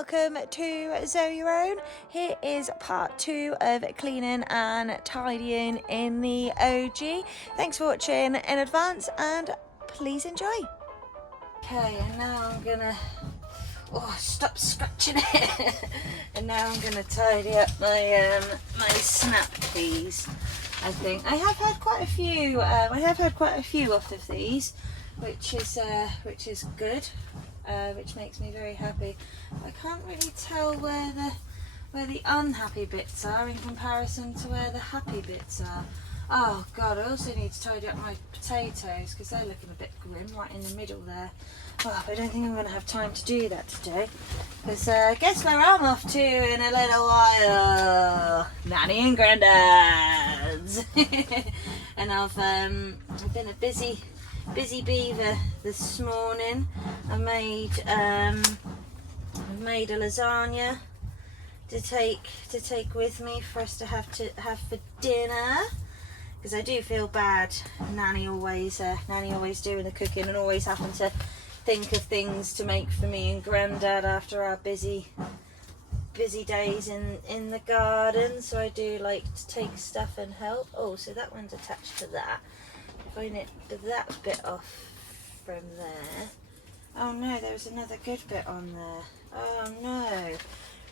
welcome to Zoe Your Own. Here is part 2 of cleaning and tidying in the OG. Thanks for watching in advance and please enjoy. Okay, and now I'm gonna stop scratching it. And now I'm gonna tidy up my my snap peas. I think I have had quite a few. Off of these, which is good. Which makes me very happy. I can't really tell where the unhappy bits are in comparison to where the happy bits are. Oh God, I also need to tidy up my potatoes because they're looking a bit grim right in the middle there. Oh, I don't think I'm going to have time to do that today because guess where I'm off to in a little while? Nanny and Grandad's. And I've been a busy beaver this morning. I made a lasagna to take with me for us to have for dinner, because I do feel bad. Nanny always doing the cooking and always having to think of things to make for me and Grandad after our busy days in the garden. So I do like to take stuff and help. Oh, so that one's attached to that. If I nip that bit off from there. Oh no, there was another good bit on there. Oh no.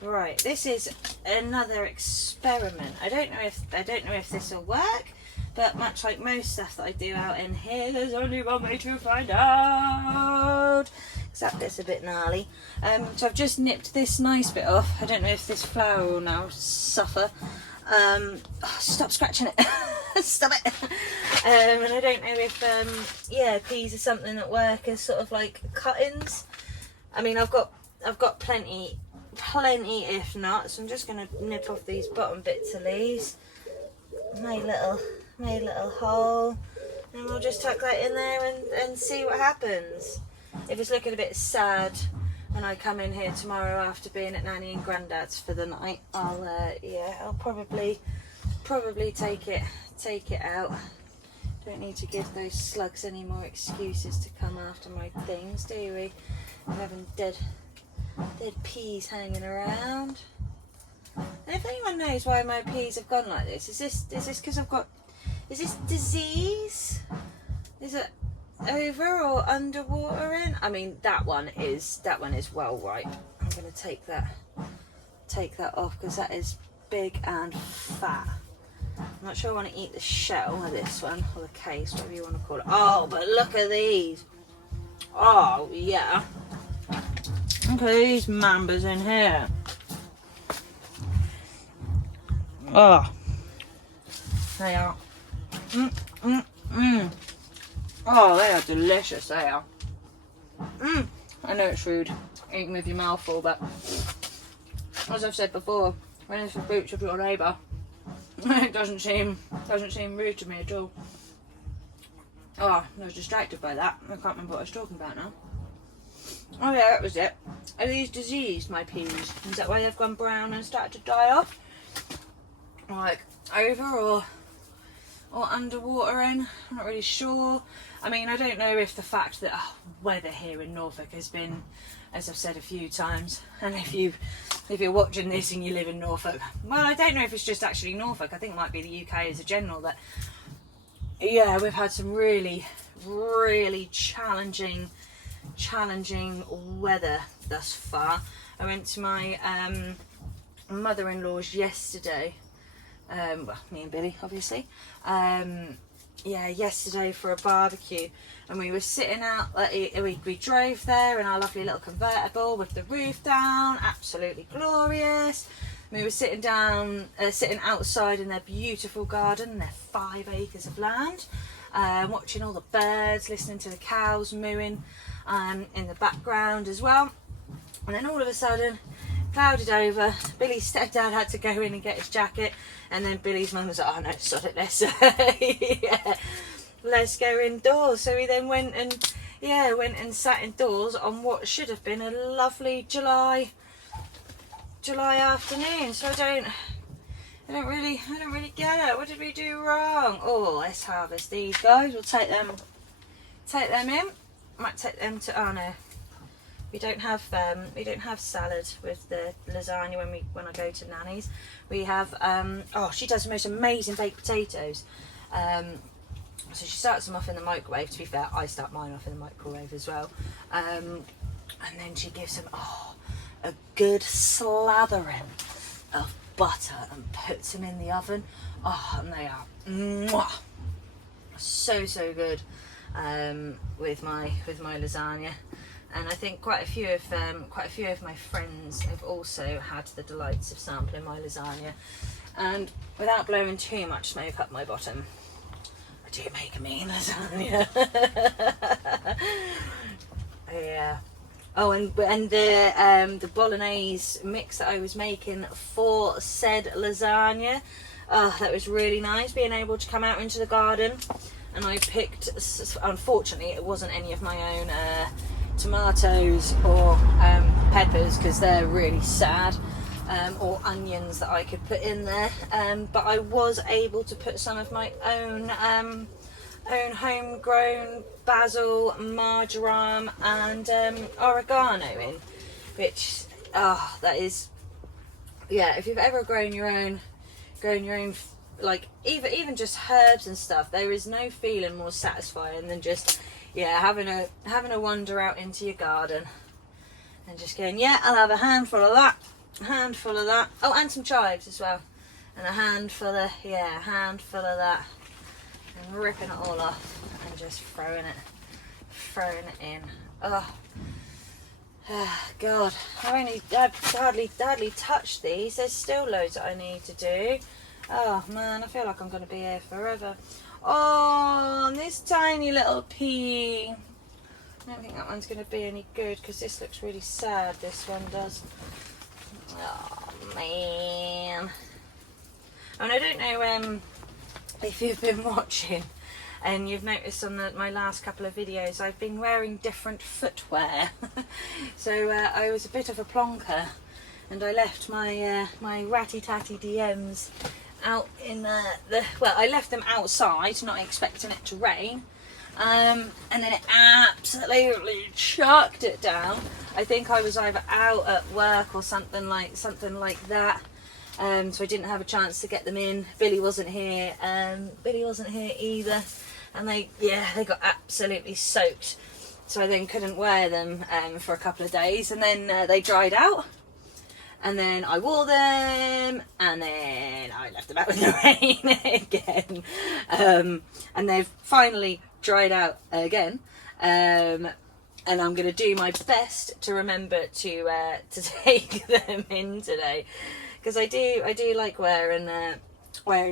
Right, this is another experiment. I don't know if this will work, but much like most stuff that I do out in here, there's only one way to find out. Except it's a bit gnarly. So I've just nipped this nice bit off. I don't know if this flower will now suffer. Stop scratching it. Stop it. And I don't know if peas are something that work as sort of like cuttings. I mean, I've got plenty if not, so I'm just going to nip off these bottom bits of these. Made a little hole, and we'll just tuck that in there and see what happens. If it's looking a bit sad when I come in here tomorrow after being at Nanny and Grandad's for the night, I'll probably take it out. Don't need to give those slugs any more excuses to come after my things, do we? I'm having dead peas hanging around. And if anyone knows why my peas have gone like this, is this because is this disease? Is it over or underwatering? I mean, that one is well ripe. I'm going to take that off because that is big and fat. I'm not sure I want to eat the shell of this one, or the case, whatever you want to call it. Oh, but look at these. Oh yeah. Look at these mambas in here. Oh, they are. Oh, they are delicious. They are. I know it's rude eating with your mouth full, but as I've said before, when it's the boots of your neighbour, it doesn't seem rude to me at all. Oh, I was distracted by that. I can't remember what I was talking about now. Oh yeah, that was it. Are these diseased, my peas? Is that why they've gone brown and started to die off? Like over or underwatering? I'm not really sure. I mean, I don't know if the fact that weather here in Norfolk has been, as I've said a few times, and if you're watching this and you live in Norfolk, well, I don't know if it's just actually Norfolk. I think it might be the UK as a general. That we've had some really challenging weather thus far. I went to my mother-in-law's yesterday. Well, me and Billy, obviously. Yesterday for a barbecue, and we were sitting out. We drove there in our lovely little convertible with the roof down, absolutely glorious. We were sitting outside in their beautiful garden, their 5 acres of land, watching all the birds, listening to the cows mooing in the background as well. And then all of a sudden, clouded over. Billy's stepdad had to go in and get his jacket, and then Billy's mum was like, "Oh no, sod it, let's go indoors." So we then went and sat indoors on what should have been a lovely July afternoon. So I don't really get it. What did we do wrong? Oh, let's harvest these guys. We'll take them in. Might take them to, oh no, We don't have salad with the lasagna when I go to Nanny's. We have oh, she does the most amazing baked potatoes. So she starts them off in the microwave. To be fair, I start mine off in the microwave as well. And then she gives them a good slathering of butter and puts them in the oven. Oh, and they are mwah, so good with my lasagna. And I think quite a few of my friends have also had the delights of sampling my lasagna. And without blowing too much smoke up my bottom, I do make a mean lasagna. Yeah. Oh, and the bolognese mix that I was making for said lasagna, oh, that was really nice, being able to come out into the garden. And I picked, unfortunately, it wasn't any of my own tomatoes or peppers, because they're really sad, or onions that I could put in there, but I was able to put some of my own homegrown basil, marjoram and oregano in, which that is, yeah, if you've ever grown your own like even just herbs and stuff, there is no feeling more satisfying than just, yeah, having a wander out into your garden and just going, yeah, I'll have a handful of that, oh, and some chives as well, and a handful of that, and ripping it all off and just throwing it in. Oh God, I've hardly touched these. There's still loads that I need to do. Oh man, I feel like I'm going to be here forever. Oh, this tiny little pea. I don't think that one's going to be any good, because this looks really sad, this one does. Oh man. And I don't know if you've been watching and you've noticed on my last couple of videos, I've been wearing different footwear. So I was a bit of a plonker, and I left my my ratty-tatty DMs out in I left them outside, not expecting it to rain, and then it absolutely chucked it down. I think I was either out at work or something like that, so I didn't have a chance to get them in. Billy wasn't here either, and they got absolutely soaked, so I then couldn't wear them for a couple of days, and then they dried out. And then I wore them, and then I left them out in the rain again. And they've finally dried out again. And I'm going to do my best to remember to take them in today, because I do like wearing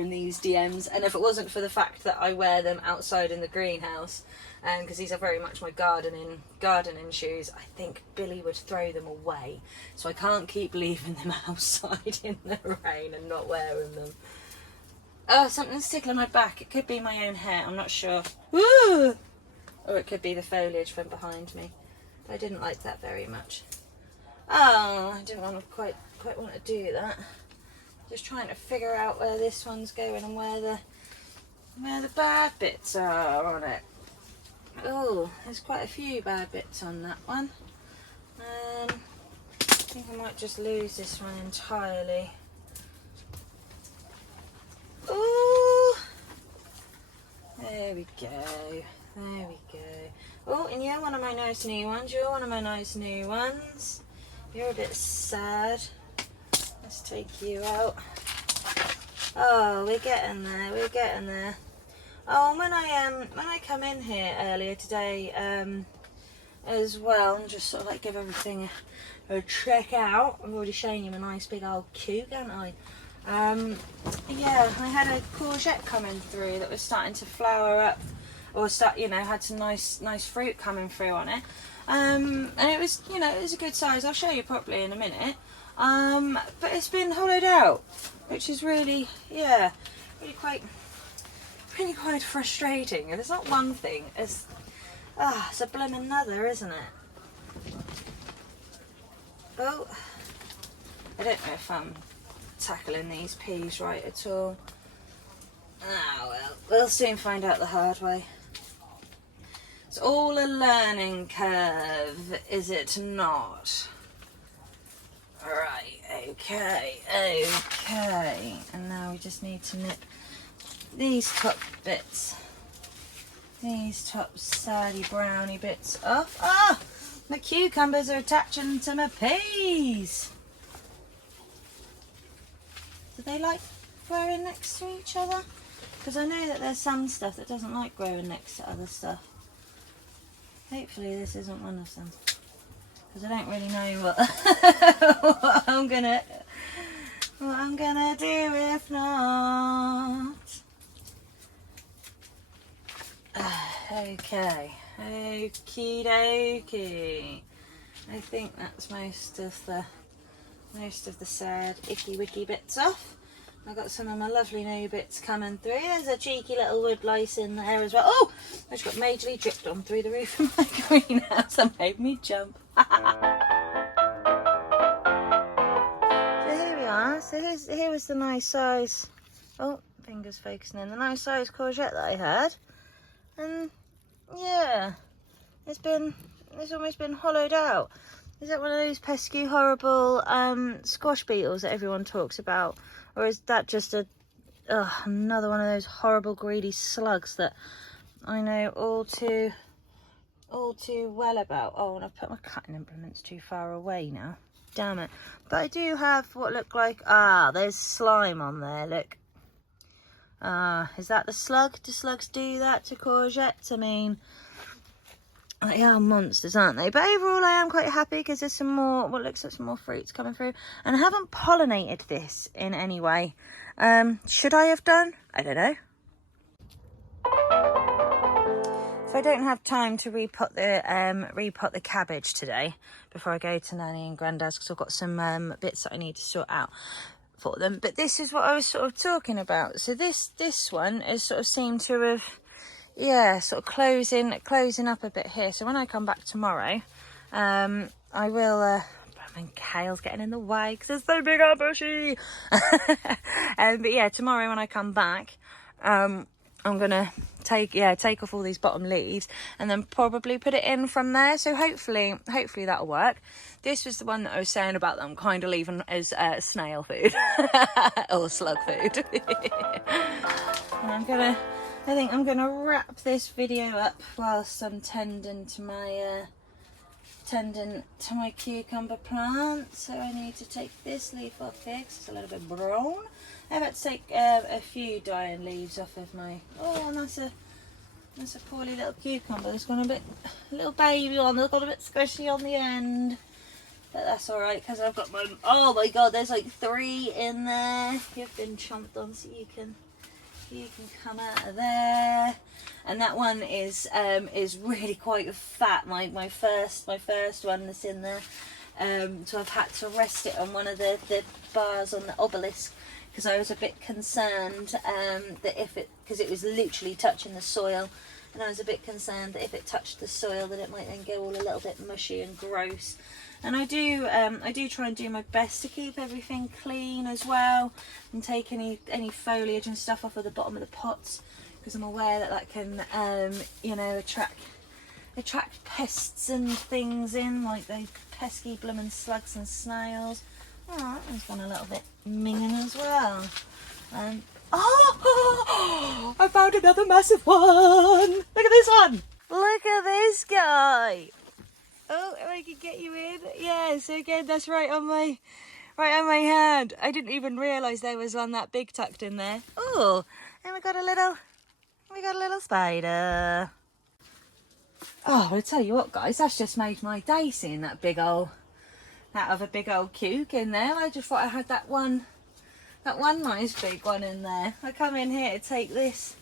these DMs. And if it wasn't for the fact that I wear them outside in the greenhouse, because these are very much my gardening shoes, I think Billy would throw them away. So I can't keep leaving them outside in the rain and not wearing them. Oh, something's tickling my back. It could be my own hair, I'm not sure. Woo! Or it could be the foliage from behind me. I didn't like that very much. Oh, I didn't quite want to do that. Just trying to figure out where this one's going and where the bad bits are on it. Oh, there's quite a few bad bits on that one. I think I might just lose this one entirely. Oh, there we go. Oh, and you're one of my nice new ones. You're a bit sad. Let's take you out. Oh, we're getting there. Oh, and when I come in here earlier today as well, and just sort of like give everything a check out. I've already shown you a nice big old cube, haven't I? Yeah, I had a courgette coming through that was starting to flower up, or had some nice fruit coming through on it. And it was, it was a good size. I'll show you properly in a minute. But it's been hollowed out, which is really quite frustrating. And it's not one thing, it's a blooming another, isn't it? Oh, I don't know if I'm tackling these peas right at all. Ah, well, we'll soon find out the hard way. It's all a learning curve, is it not? Right, okay. And now we just need to nip these top bits, these top saddy browny bits off. Ah! My cucumbers are attaching to my peas. Do they like growing next to each other? Because I know that there's some stuff that doesn't like growing next to other stuff. Hopefully this isn't one of them. Because I don't really know what I'm gonna do if not. Okay, okie dokie. I think that's most of the sad icky wicky bits off. I've got some of my lovely new bits coming through. There's a cheeky little wood lice in there as well. Oh, I just got majorly dripped on through the roof of my greenhouse. That made me jump. So here we are. So here was the nice size. Oh, fingers focusing in. The nice size courgette that I had. And yeah, it's almost been hollowed out. Is that one of those pesky, horrible squash beetles that everyone talks about? Or is that just another one of those horrible, greedy slugs that I know all too well about? Oh, and I've put my cutting implements too far away now. Damn it. But I do have what look like... Ah, there's slime on there, look. Is that the slug? Do slugs do that to courgettes? I mean... They are monsters, aren't they? But overall, I am quite happy because there's some more, what looks like some more fruits coming through. And I haven't pollinated this in any way. Should I have done? I don't know. So I don't have time to repot the cabbage today before I go to Nanny and Grandad's because I've got some bits that I need to sort out for them. But this is what I was sort of talking about. So this one is sort of seemed to have... yeah, sort of closing up a bit here. So when I come back tomorrow, I will... I mean, kale's getting in the way because it's so big and bushy. But yeah, tomorrow when I come back, I'm gonna take off all these bottom leaves and then probably put it in from there. So hopefully that'll work. This was the one that I was saying about them kind of leaving as snail food or slug food. And I think I'm gonna wrap this video up whilst I'm tending to my cucumber plant. So I need to take this leaf off here because it's a little bit brown. I've had to take a few dying leaves off of my... Oh, and that's a poorly little cucumber. There's got a little baby on. It's got a bit squishy on the end, but that's all right because I've got my... Oh my God, there's like 3 in there. You've been chomped on, so you can come out of there. And that one is really quite fat. My first one that's in there. So I've had to rest it on one of the bars on the obelisk because I was a bit concerned that because it was literally touching the soil, and I was a bit concerned that if it touched the soil that it might then go all a little bit mushy and gross. And I do try and do my best to keep everything clean as well, and take any foliage and stuff off of the bottom of the pots because I'm aware that can attract pests and things in, like those pesky bloomin' slugs and snails. Oh, that one's gone a little bit minging as well. Oh, I found another massive one. Look at this one. Look at this guy. Oh, if I can get you in. Yeah, so again, that's right on my hand. I didn't even realise there was one that big tucked in there. Oh, and we got a little spider. Oh, I'll tell you what, guys, that's just made my day seeing that other big old cuke in there. I just thought I had that one nice big one in there. I come in here to take this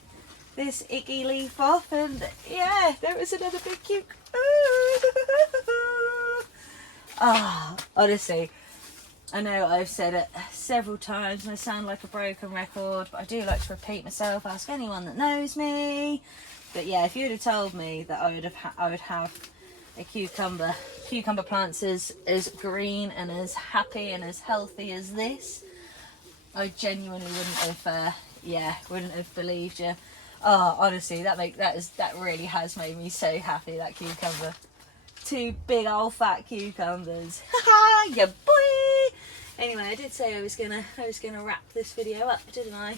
icky leaf off, and yeah, there was another big cuke. Oh, honestly, I know I've said it several times and I sound like a broken record, but I do like to repeat myself. Ask anyone that knows me. But yeah, if you'd have told me that I would have a cucumber plants as green and as happy and as healthy as this, I genuinely wouldn't have believed you. Oh, honestly, that really has made me so happy, that cucumber. 2 big old fat cucumbers. Ha, yeah, boy. Anyway, I did say I was gonna wrap this video up, didn't I?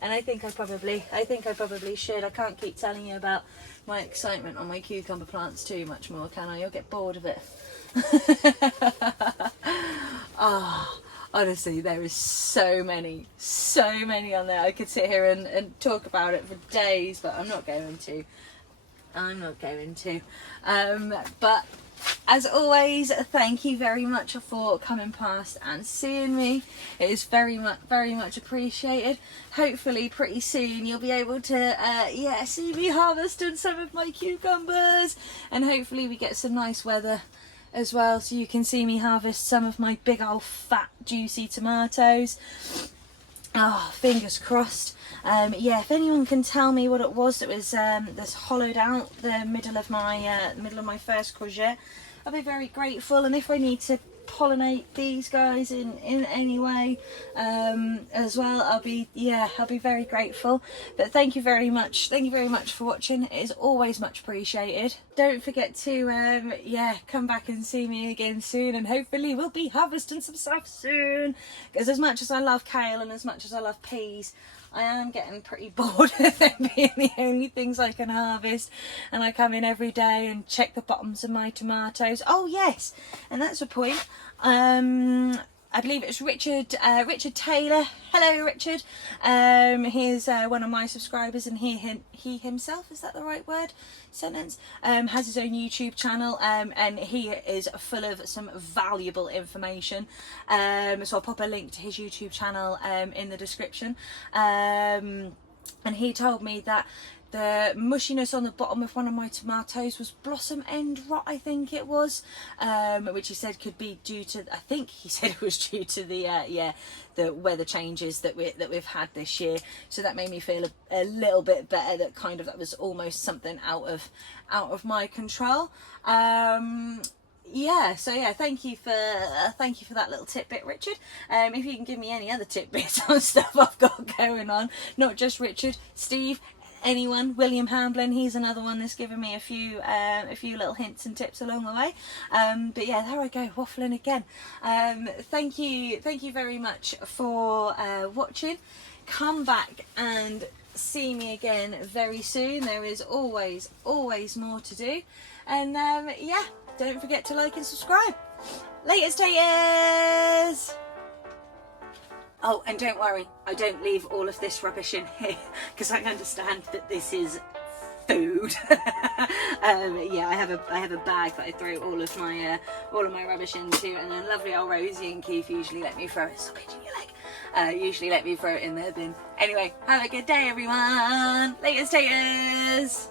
And I think I probably should. I can't keep telling you about my excitement on my cucumber plants too much more, can I? You'll get bored of it. Oh, honestly, there is so many on there. I could sit here and talk about it for days, but I'm not going to. But as always, thank you very much for coming past and seeing me. It is very much appreciated. Hopefully pretty soon you'll be able to see me harvesting some of my cucumbers, and hopefully we get some nice weather as well, so you can see me harvest some of my big old fat juicy tomatoes. Oh, fingers crossed. Yeah, if anyone can tell me what it was that was that's hollowed out the middle of my first courgette, I'll be very grateful. And if I need to pollinate these guys in any way as well, I'll be very grateful. But thank you very much for watching. It is always much appreciated. Don't forget to come back and see me again soon, and hopefully we'll be harvesting some stuff soon, because as much as I love kale and as much as I love peas, I am getting pretty bored of them being the only things I can harvest, and I come in every day and check the bottoms of my tomatoes. Oh yes, and that's a point. I believe it's Richard Taylor. Hello, Richard. He's one of my subscribers, and he himself, is that the right word? Sentence. Has his own YouTube channel, and he is full of some valuable information. So I'll pop a link to his YouTube channel in the description. And he told me that the mushiness on the bottom of one of my tomatoes was blossom end rot, I think it was, which he said could be due to, I think he said it was due to the weather changes that we've had this year. So that made me feel a little bit better, that was almost something out of my control. Thank you for that little tidbit, Richard. If you can give me any other tidbits on stuff I've got going on, not just Richard, Steve, anyone, William Hamblin, he's another one that's given me a few little hints and tips along the way. But yeah, there I go, waffling again. Thank you very much for watching. Come back and see me again very soon. There is always more to do, and don't forget to like and subscribe. Laters, taters! Oh, and don't worry, I don't leave all of this rubbish in here, because I understand that this is food. I have a bag that I throw all of my rubbish into, and then lovely old Rosie and Keith usually let me throw it. Stop itching your leg. Usually let me throw it in their bin. Anyway, have a good day, everyone. Laters, taters.